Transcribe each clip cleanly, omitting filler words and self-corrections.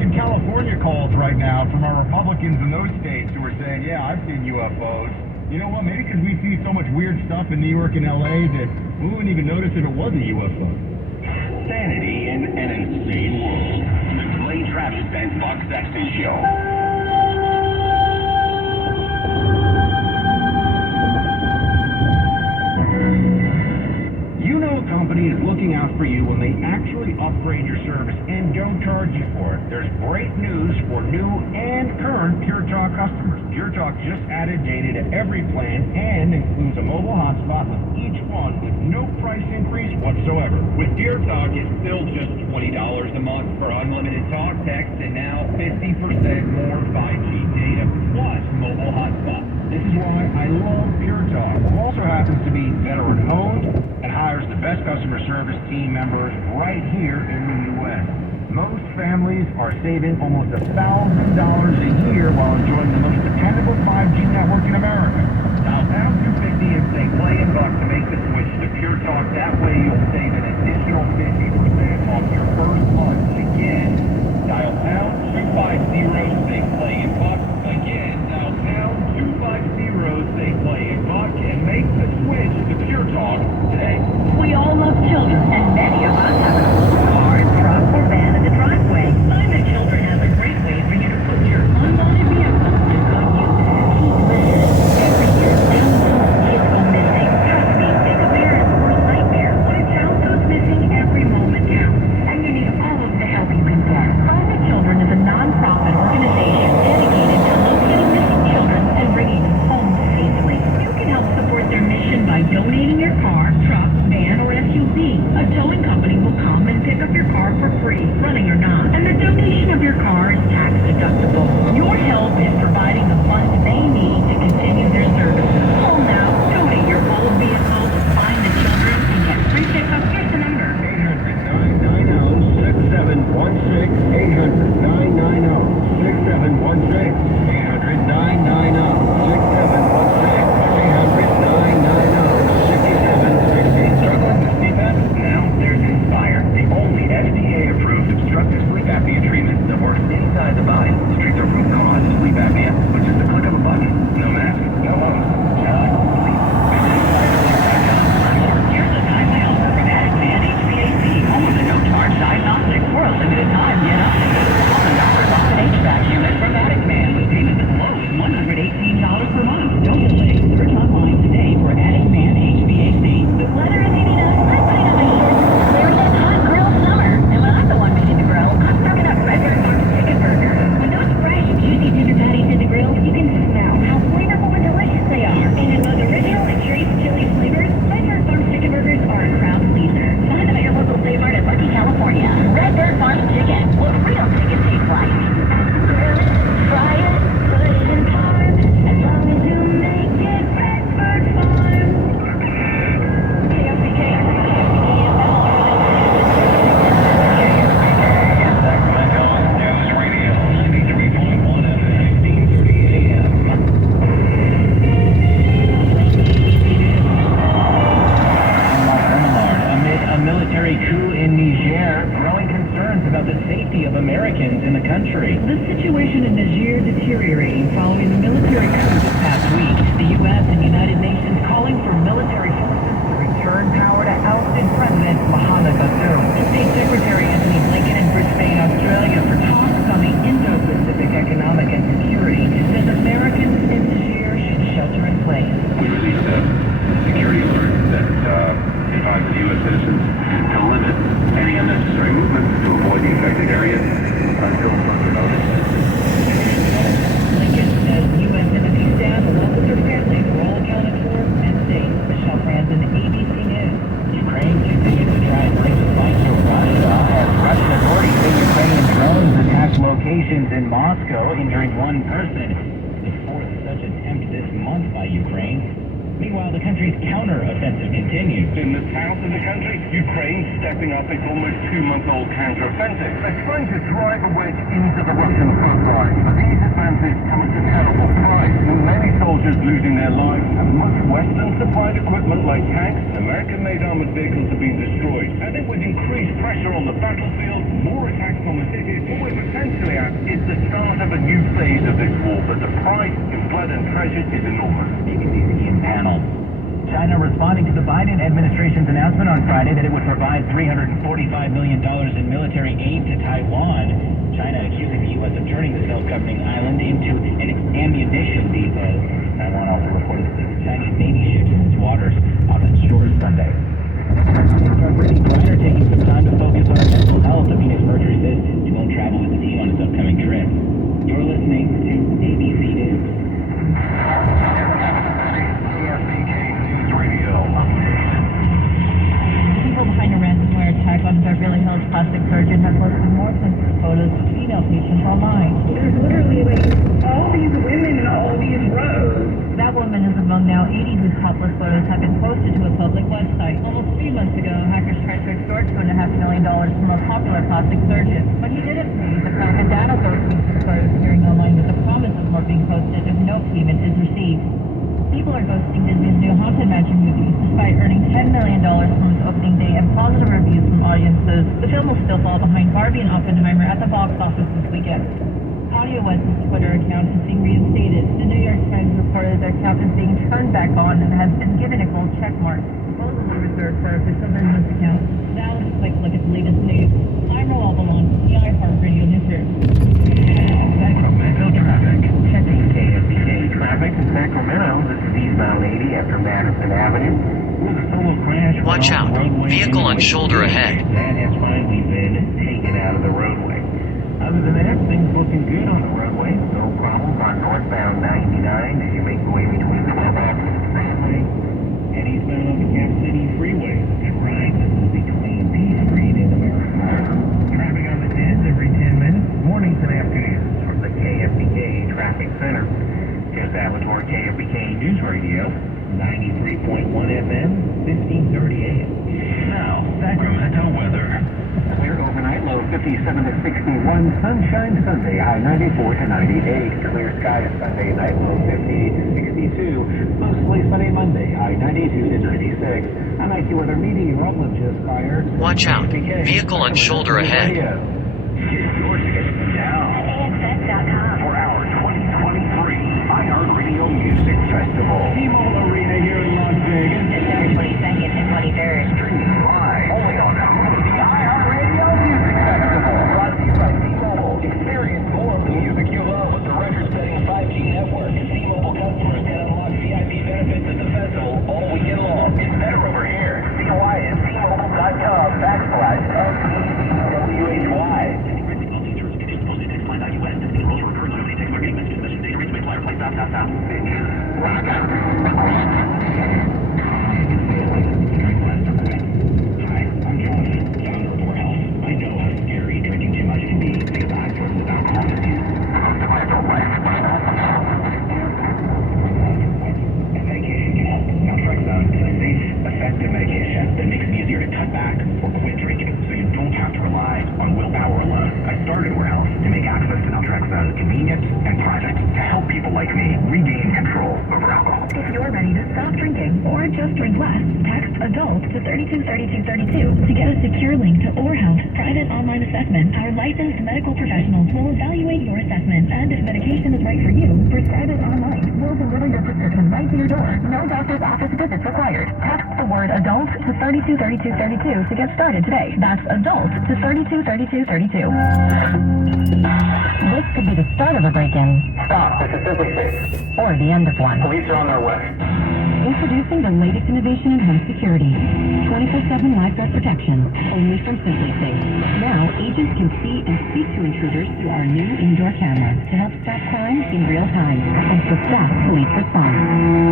Getting California calls right now from our Republicans in those states who are saying, yeah, I've seen UFOs. You know what? Maybe because we see so much weird stuff in New York and LA that we wouldn't even notice if it was a UFO. Sanity in an insane world. The Clay Travis and Buck Sexton Show. You know a company is looking out for you when they actually upgrade your service and don't charge you for it. There's great news for new and current Pure Talk customers. Pure Talk just added data to every plan and includes a mobile hotspot with each one with no price increase whatsoever. With Pure Talk, it's still just $20 a month for unlimited talk, text, and now 50% more 5G data plus mobile hotspot. This is why I love Pure Talk. It also happens to be veteran-owned and hires the best customer service team members right here in the U.S. Most families are saving almost $1,000 a year while enjoying the most dependable 5G network in America. Dial pound 250 and say play and buck to make the switch to Pure Talk. That way you'll save an additional 50% off your first month. Again, dial pound 250, say play and buck. Again, dial pound 250, say play and buck, and make the switch to Pure Talk today. We all love children, and many of us have an old car, truck, or van in the driveway. Find the Children has a great way for you to put your unwanted vehicle to good use. Keep listening. Every year, thousands of kids go missing. Trust me, big appearance or a nightmare. When a child goes missing, every moment counts, and you need all of the help you can get. Find the Children is a non-profit organization dedicated to locating missing children and bringing them home safely. You can help support their mission by donating your car, truck, van, or SUV. A towing company will come and pick up your car for free, running or not. And the donation of your car is tax deductible. Your help is providing the funds they need to continue their services. Call now, donate your old vehicle, find the Children, and get free pickup. Here's the number. 800-990-6716. 800-990-6716. 800-990-6716. Struggling with sleep apnea? Now there's Inspire, the only FDA-approved obstructive sleep apnea treatment that works inside the body to treat the root cause of sleep apnea with just a click of a button. No mask, no lungs, just sleep. Visit InspireSleep.com to learn more. Here's a time to help from Attic Man HVAC. Home of the no-charge diagnostic for a limited time. Get up to $1,000 off an HVAC unit from Attic Man with payment as low as $118 per month. Don't delay. Search online today for Attic Man HVAC. With weather as heating up, I'm putting on my shorts. There's that hot grill summer. And when I'm the one making the grill, I'm serving up Redbird Farms chicken burgers. When those fresh, juicy ginger patties hit the grill, you can smell how flavorful and delicious they are. And in both original and Trace chili flavors, Redbird Farms chicken burgers are a crowd pleaser. Find them at your local Save Mart in Lucky, California. Redbird Farms chicken, what real chicken tastes like. Grill it, fry it, put it in time. As long as you make it Redbird Farms. KFBK, Sacramento News Radio 93.1 FM, 1630 AM. Amid a military coup in Niger, growing concerns about the safety of Americans in the country. The situation in Niger deteriorating following the military coup this past week. The U.S. and United Nations calling for military forces to return power to ousted President Mohamed Bazoum. State Secretary Anthony Blinken in Brisbane, Australia, for talks on the Indo-Pacific economic and security, says Americans in Niger should shelter in place. We released a security alert that advises U.S. citizens to limit any unnecessary movement to avoid the affected areas until further notice. Blinken says U.S. Embassy staff, along with their families, were all accounted for and safe. Michelle Franzen, ABC News. Ukraine continues to try and bring supplies to Russia as Russian authorities say Ukrainian drones attacked locations in Moscow, injuring one person. The fourth such attempt this month by Ukraine. Meanwhile, the country's counter-offensive continues. In the south of the country, Ukraine stepping up its almost 2-month-old counter-offensive. They're trying to drive a wedge into the Russian front line, but these advances come at a terrible price, with many soldiers losing their lives and much Western-supplied equipment like tanks and American-made armored vehicles are being destroyed. I think with increased pressure on the battlefield, more attacks on the cities, we're potentially the start of a new phase of this war, but the price in blood and treasure is enormous. ABC's Ian Panel. China responding to the Biden administration's announcement on Friday that it would provide $345 million in military aid to Taiwan. China accusing the U.S. of turning the self-governing island into an ammunition depot. Taiwan also reported that Chinese Navy ships in its waters off its shores Sunday. Star Brittany Griner taking some time to focus on her mental health. The Phoenix Mercury says she won't travel with the team on its upcoming trip. You're listening to ABC News. People behind a ransomware attack on Beverly Hills plastic surgeon have posted more sensitive photos of female patients online. There's literally like all these women in all these rows. That woman is among now 80 whose topless photos have been posted to a public website. Almost 3 months ago, hackers tried to extort $2.5 million from a popular plastic surgeon. When he didn't pay, the Falcon Dano ghosting started appearing online with the promise of more being posted if no payment is received. People are ghosting Disney's new Haunted Mansion movie despite earning $10 million from its opening day and positive reviews from audiences. The film will still fall behind Barbie and Oppenheimer at the box office this weekend. Kanye West's Twitter account is being reinstated. The New York Times reported the account is being turned back on and has been given a gold check mark, supposedly reserved for official business accounts. Now let's quick look at the latest news. I'm Roel Balon, the iHeartRadio Newsroom. Sacramento traffic. Checking KFBK traffic in Sacramento. This is eastbound 80 after Madison Avenue. With a solo crash. Watch out. Vehicle on shoulder ahead. That has finally been taken out of the roadway. Other than that, things looking good on the roadway. No problems on northbound 99 as you make your way between 12 Avenue and Broadway. And eastbound on the Cap City Freeway. And right, this is between D Street and American River. Traffic on the 10s every 10 minutes, mornings and afternoons from the KFBK Traffic Center. Joe Salvatore, KFBK News Radio, 93.1 FM, 1530 AM. Now, Sacramento weather. Clear overnight, low 57 to 61. Sunshine Sunday, high 94 to 98. Clear skies Sunday night, low 58 to 62. Mostly sunny Monday, high 92 to 96. I'm AccuWeather meteorologist Fire. Watch out. Vehicle on shoulder ahead. Get your tickets now for our 2023 iHeartRadio Music Festival. T-Mobile Arena here in Las Vegas. December 22nd and 23rd. Streaming live only on the iHeartRadio Music Festival. Brought to you by T-Mobile. Experience more of the music you love with the record-setting 5G network. T-Mobile customers can unlock VIP benefits at the festival all weekend long. It's better over here. See why at T-Mobile.com/LTCWHY. Effective medication that makes it easier to cut back or quit drinking, so you don't have to rely on willpower alone. I started Warehouse to make access to naltrexone convenient and private to help people like me regain control over alcohol. If you're ready to stop drinking or just drink less, text ADULT to 323232 to get a secure link to Warehouse private online assessment. Our licensed medical professionals will evaluate your assessment, and if medication is right for you, prescribe it online. We'll deliver your prescription right to your door. No doctor's office visits required. Text the word ADULT to 323232 to get started today. That's ADULT to 323232. This could be the start of a break-in. Stop, this is Simply Safe. Or the end of one. Police are on their way. Introducing the latest innovation in home security. 24/7 live threat protection, only from Simply Safe. Now, agents can see and speak to intruders through our new indoor camera to help stop crime in real time and to fast police response.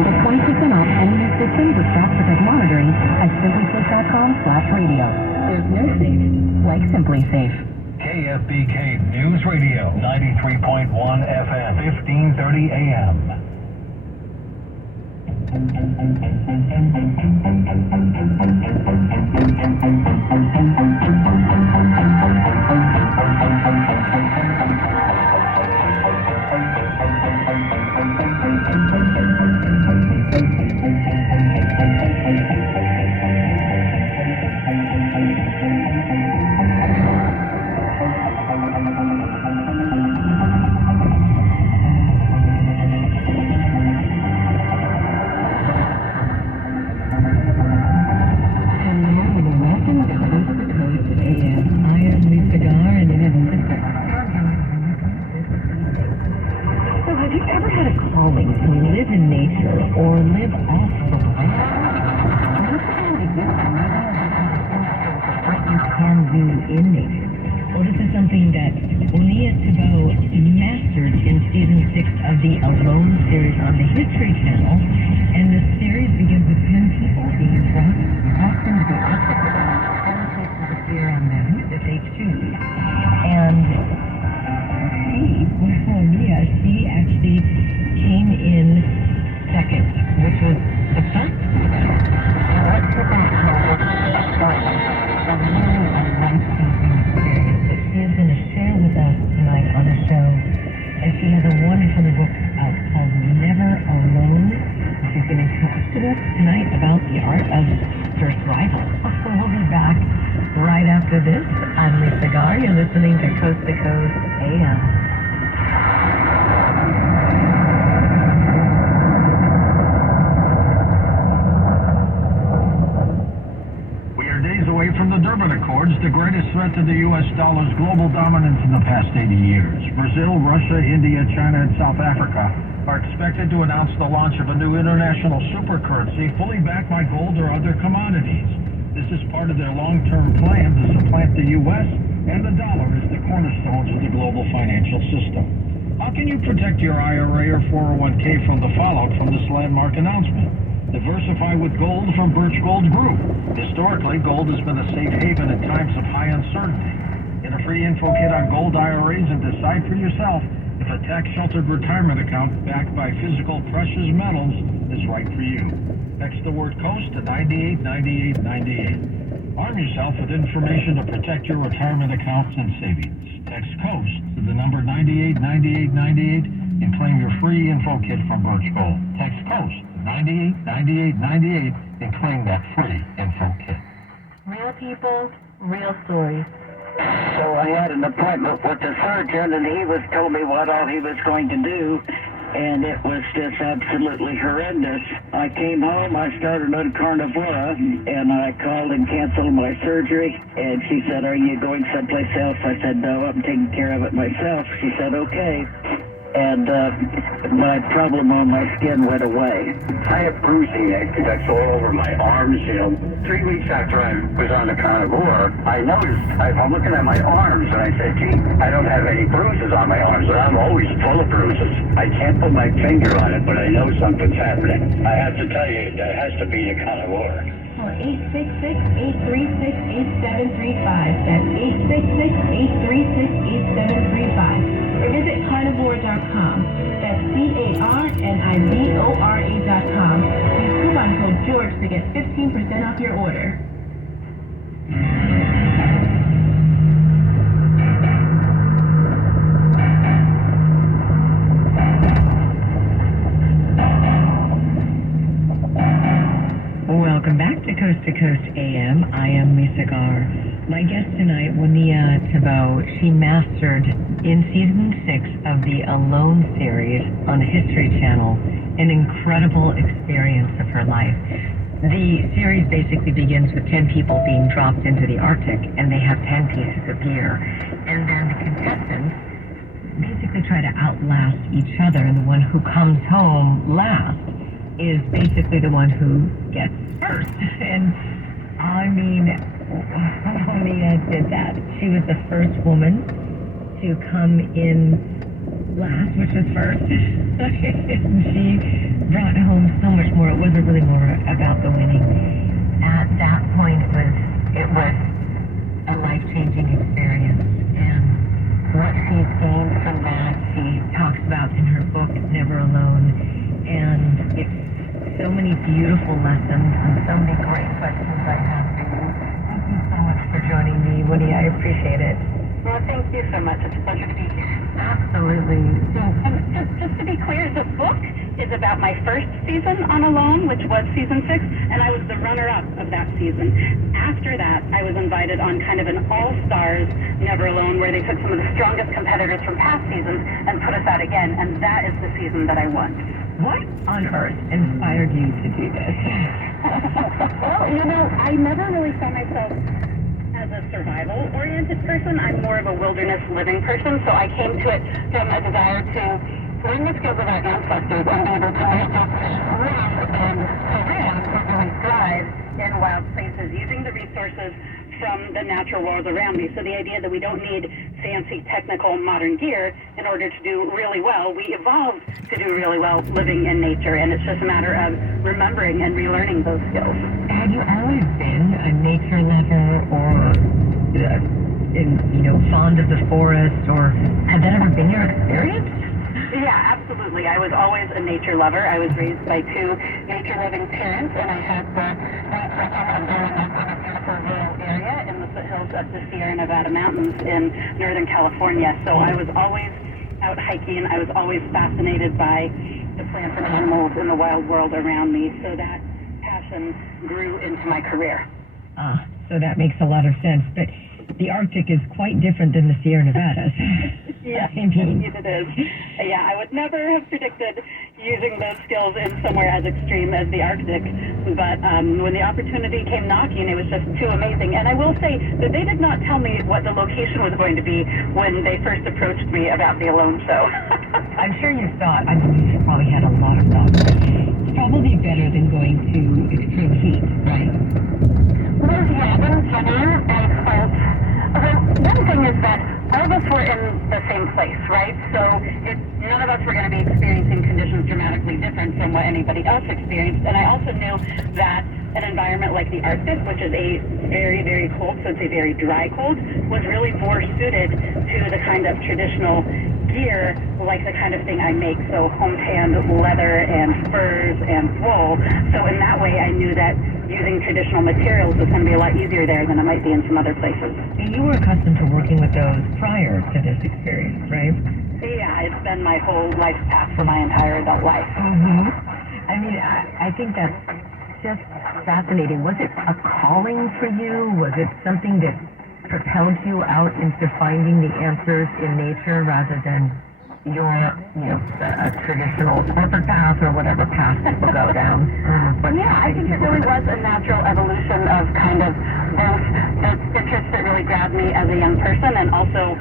Get 20% off any new system with Fast Protect monitoring at simplysafe.com/radio. There's no safe like Simply Safe. KFBK News Radio, 93.1 FM, 1530 AM. calling to live in nature or live off the land, what you can do in nature. Well, this is something that Leah Thibault mastered in season 6 of the Alone series on the History Channel, and the series begins with 10 people being dropped off into the Arctic without any places of fear on them that they choose. And Leah, she actually came in second, which was a first for them. And let's look at how this started. A really life-changing experience that she is going to share with us tonight on the show. And she has a wonderful book out called Never Alone. She's going to talk to us tonight about the art of survival. We'll be back right after this. I'm Lisa Gar. You're listening to Coast AM. Away from the Durban Accords, the greatest threat to the U.S. dollar's global dominance in the past 80 years. Brazil, Russia, India, China, and South Africa are expected to announce the launch of a new international supercurrency fully backed by gold or other commodities. This is part of their long-term plan to supplant the U.S. and the dollar as the cornerstones of the global financial system. How can you protect your IRA or 401k from the fallout from this landmark announcement? Diversify with gold from Birch Gold Group. Historically, gold has been a safe haven in times of high uncertainty. Get a free info kit on gold IRAs and decide for yourself if a tax-sheltered retirement account backed by physical precious metals is right for you. Text the word COAST to 989898. Arm yourself with information to protect your retirement accounts and savings. Text COAST to the number 989898 and claim your free info kit from Birch Gold. Text COAST 989898 and claim that free info kit. Real people, real stories. So I had an appointment with the surgeon, and he was told me what all he was going to do, and it was just absolutely horrendous. I came home, I started on Carnivora, and I called and canceled my surgery, and she said, "Are you going someplace else?" I said, "No, I'm taking care of it myself." She said, "Okay." And my problem on my skin went away. I have bruising that's all over my arms, 3 weeks after I was on the carnivore, I noticed, I'm looking at my arms, and I said, gee, I don't have any bruises on my arms, and I'm always full of bruises. I can't put my finger on it, but I know something's happening. I have to tell you, that has to be the carnivore. Call 866-836-8735. That's 866-836-8735. Or visit carnivore.com. That's carnivore.com. Use coupon code George to get 15% off your order. Welcome back to Coast AM. I am Lisa Gar. My guest tonight, Leah Thibault, she mastered in season 6 of the Alone series on the History Channel an incredible experience of her life. The series basically begins with 10 people being dropped into the Arctic, and they have 10 pieces of gear. And then the contestants basically try to outlast each other, and the one who comes home last is basically the one who gets first. And I mean, Leah did that. She was the first woman to come in last, which was first. And she brought home so much more. It wasn't really more about the winning. At that point, it was a life-changing experience. And what she's gained from that, she talks about in her book, Never Alone. And it's so many beautiful lessons and so many great questions I have for you. Thank you so much for joining me, Woody. I appreciate it. Well, thank you so much. It's a pleasure to be here. Absolutely. So, just to be clear, the book is about my first season on Alone, which was season 6, and I was the runner-up of that season. After that, I was invited on kind of an all-stars Never Alone, where they took some of the strongest competitors from past seasons and put us out again, and that is the season that I won. what on earth inspired you to do this? Well, I never really saw myself as a survival-oriented person. I'm more of a wilderness living person, so I came to it from a desire to learn the skills of our ancestors and be able to make us live and survive and really thrive in wild places using the resources from the natural world around me. So the idea that we don't need fancy technical modern gear in order to do really well. We evolved to do really well living in nature, and it's just a matter of remembering and relearning those skills. Had you always been a nature lover or fond of the forest, or had that ever been your experience? Yeah, absolutely. I was always a nature lover. I was raised by two nature-loving parents, and I had the great fortune of growing up in a beautiful rural area in the foothills of the Sierra Nevada mountains in Northern California. So I was always out hiking. I was always fascinated by the plants and animals in the wild world around me. So that passion grew into my career. So that makes a lot of sense. But the Arctic is quite different than the Sierra Nevadas. Yes, indeed it is. Yeah, I would never have predicted using those skills in somewhere as extreme as the Arctic, but when the opportunity came knocking, it was just too amazing. And I will say that they did not tell me what the location was going to be when they first approached me about the Alone Show. I'm sure you thought, I believe you probably had a lot of thoughts. It's probably better than going to extreme heat, right? Well, yeah, in general, I felt... One thing is that all of us were in the same place, right? So none of us were going to be experiencing conditions dramatically different from what anybody else experienced. And I also knew that an environment like the Arctic, which is a very, very cold, so it's a very dry cold, was really more suited to the kind of traditional gear, like the kind of thing I make, so home-tanned leather and furs and wool. So in that way, I knew that using traditional materials was going to be a lot easier there than it might be in some other places. And you were accustomed to working with those prior to this experience, right? Yeah, it's been my whole life path for my entire adult life. Mm-hmm. I mean, I think that's just fascinating. Was it a calling for you? Was it something that propelled you out into finding the answers in nature rather than your, a traditional corporate path or whatever path people go down? Yeah, I think it really was a natural evolution of kind of both the interests that really grabbed me as a young person and also,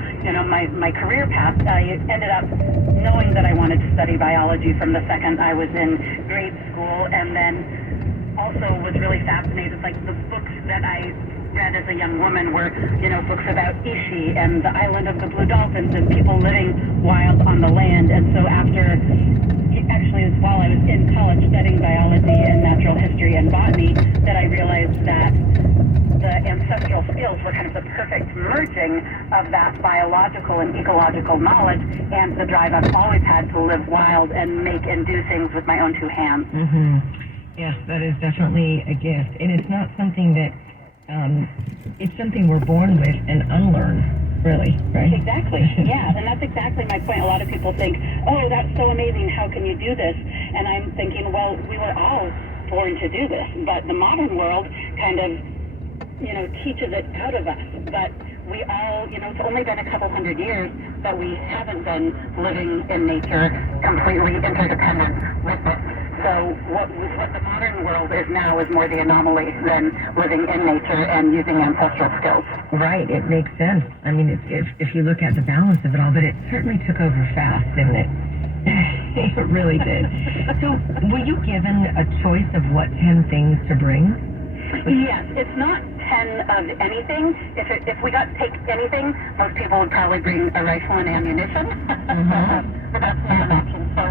my career path. I ended up knowing that I wanted to study biology from the second I was in grade school, and then also was really fascinated, like the books that I read as a young woman were, books about Ishi and the island of the blue dolphins and people living wild on the land. And so actually it was while I was in college studying biology and natural history and botany that I realized that the ancestral skills were kind of the perfect merging of that biological and ecological knowledge and the drive I've always had to live wild and make and do things with my own two hands. Mm-hmm. Yes, that is definitely a gift. And it's not something that it's something we're born with and unlearn, really, right? Exactly, yeah, and that's exactly my point. A lot of people think, oh, that's so amazing, how can you do this? And I'm thinking, well, we were all born to do this, but the modern world kind of, teaches it out of us. But we all, it's only been a couple hundred years that we haven't been living in nature completely interdependent with it. So what the modern world is now is more the anomaly than living in nature and using ancestral skills. Right, it makes sense. I mean, if you look at the balance of it all, but it certainly took over fast, didn't it? It really did. So were you given a choice of what 10 things to bring? Yes, it's not 10 of anything. If we got to take anything, most people would probably bring a rifle and ammunition. Mm-hmm. But that's not an option. So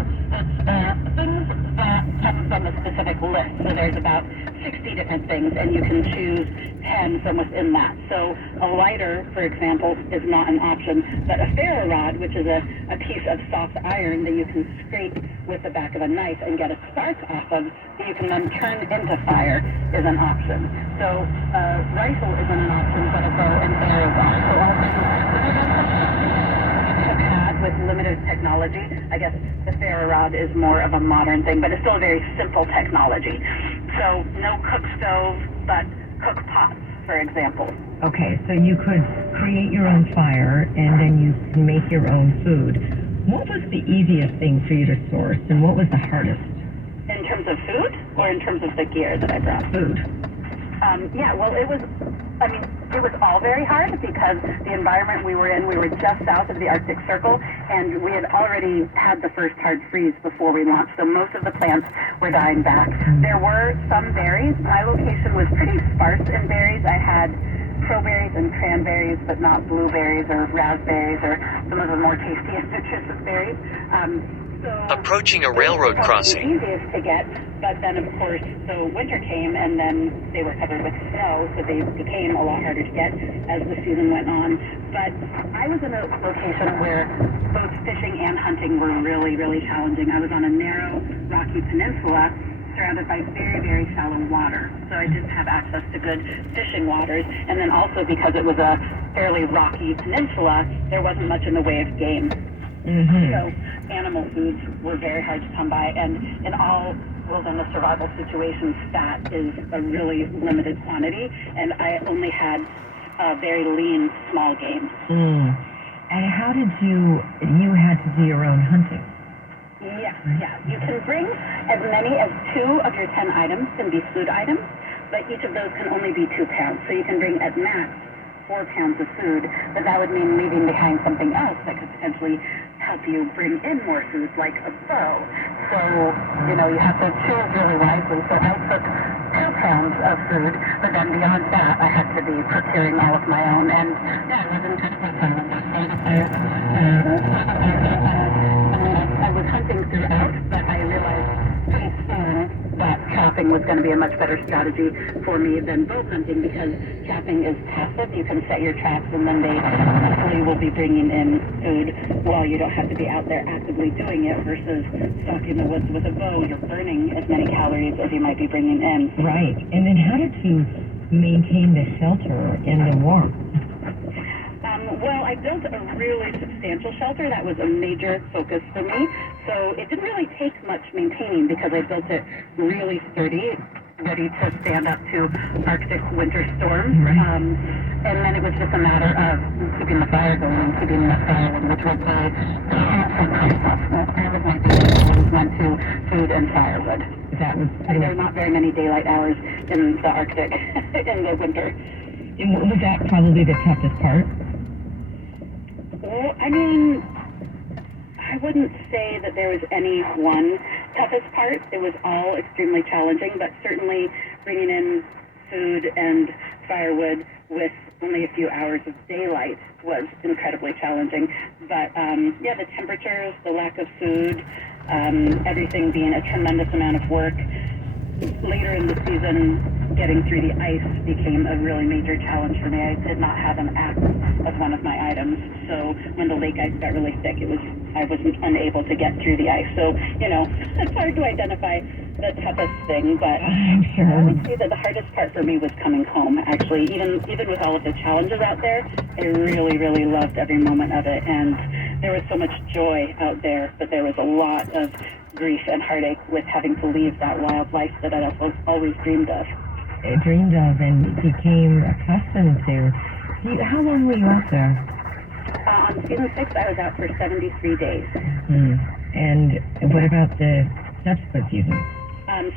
it's things that come from a specific list. So there's about 60 different things, and you can choose 10 from within that. So a lighter, for example, is not an option. But a ferro rod, which is a piece of soft iron that you can scrape with the back of a knife and get a spark off of, that you can then turn into fire, is an option. So a rifle isn't an option, but a bow and arrows are. So all things have had with limited technology. I guess the ferro rod is more of a modern thing, but it's still a very simple technology. So no cook stove, but cook pots, for example. Okay, so you could create your own fire and then you can make your own food. What was the easiest thing for you to source and what was the hardest? In terms of food or in terms of the gear that I brought? Food. Yeah, well, it was, It was all very hard because the environment we were in, we were just south of the Arctic Circle, and we had already had the first hard freeze before we launched, so most of the plants were dying back. There were some berries. My location was pretty sparse in berries. I had crowberries and cranberries, but not blueberries or raspberries or some of the more tasty and nutritious berries. Approaching a railroad crossing. The easiest to get, but then of course the winter came and then they were covered with snow, so they became a lot harder to get as the season went on. But I was in a location where both fishing and hunting were really, really challenging. I was on a narrow, rocky peninsula surrounded by very, very shallow water. So I didn't have access to good fishing waters. And then also because it was a fairly rocky peninsula, there wasn't much in the way of game. So animal foods were very hard to come by, and in all wilderness survival situations, fat is a really limited quantity, and I only had very lean, small game. And how did you had to do your own hunting? Yeah. You can bring as many as 2 of your 10 items can be food items, but each of those can only be 2 pounds, so you can bring at max 4 pounds of food, but that would mean leaving behind something else that could potentially help you bring in more food, like a bow. So, you have to choose really wisely. So I took 2 pounds of food, but then beyond that, I had to be procuring all of my own. And yeah, I was in touch with I was hunting throughout, but I realized pretty soon that trapping was going to be a much better strategy for me than bow hunting, because trapping is passive. You can set your traps and then they hopefully will be bringing in food while you don't have to be out there actively doing it, versus stalking the woods with a bow. You're burning as many calories as you might be bringing in. Right. And then how did you maintain the shelter in the warmth? Well, I built a really substantial shelter. That was a major focus for me. So it didn't really take much maintaining because I built it really sturdy, ready to stand up to Arctic winter storms. Right. And then it was just a matter of keeping the fire going and keeping the firewood, which was a huge process. All of my days went to food and firewood. And there are not very many daylight hours in the Arctic in the winter. Was that probably the toughest part? Well, I mean, I wouldn't say that there was any one toughest part. It was all extremely challenging, but certainly bringing in food and firewood with only a few hours of daylight was incredibly challenging. But yeah, the temperatures, the lack of food, everything being a tremendous amount of work. Later in the season, getting through the ice became a really major challenge for me. I did not have an axe as one of my items, so when the lake ice got really thick, I was unable to get through the ice. So, it's hard to identify the toughest thing, but I'm sure. I would say that the hardest part for me was coming home, actually. Even with all of the challenges out there, I really, really loved every moment of it, and there was so much joy out there, but there was a lot of grief and heartache with having to leave that wild life that I always dreamed of. And became accustomed to. How long were you out there? On season 6, I was out for 73 days. And what about the subsequent season?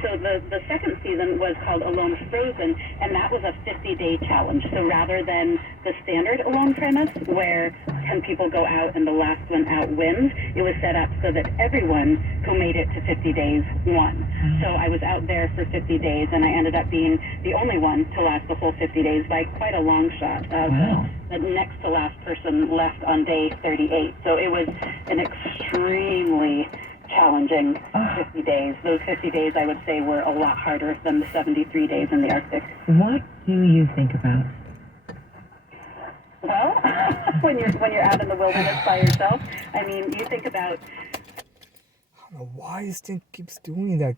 So the second season was called Alone Frozen, and that was a 50-day challenge. So rather than the standard Alone premise, where 10 people go out and the last one out wins, it was set up so that everyone who made it to 50 days won. So I was out there for 50 days, and I ended up being the only one to last the full 50 days by quite a long shot. Wow. The next to last person left on day 38. So it was an extremely challenging 50 days. Those 50 days, I would say, were a lot harder than the 73 days in the Arctic. What do you think about? Well, when you're out in the wilderness by yourself, I mean, you think about. I don't know why this thing keeps doing that.